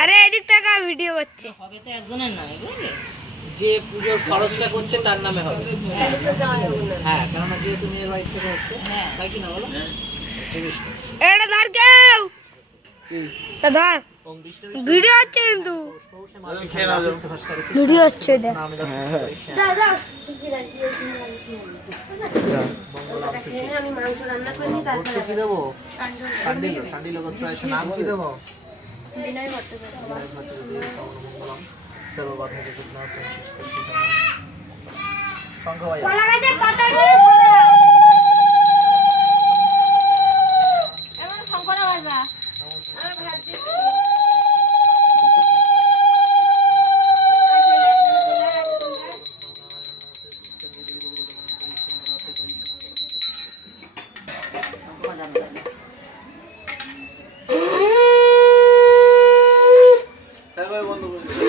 আরে এদিক থেকে ভিডিও করছে। হবে তো একজনের নয়, বুঝলি? যে পুজোর খরচটা করছে তার নামে হবে। হ্যাঁ, কেননা যেহেতু মেয়ের বাড়ি থেকে হচ্ছে, তাই কি না বলো? এটা ধর কেউ, ধর ভিডিও হচ্ছে কিন্তু ভিডিও হচ্ছে। আমি মাংস রান্না করিনি, তারপরে কি দেবো? শান্ডিল গোত্র এসে নাম কি দেবো? বিনয় ভট্টাচার্য। শঙ্করা বাজা বন্ধ করে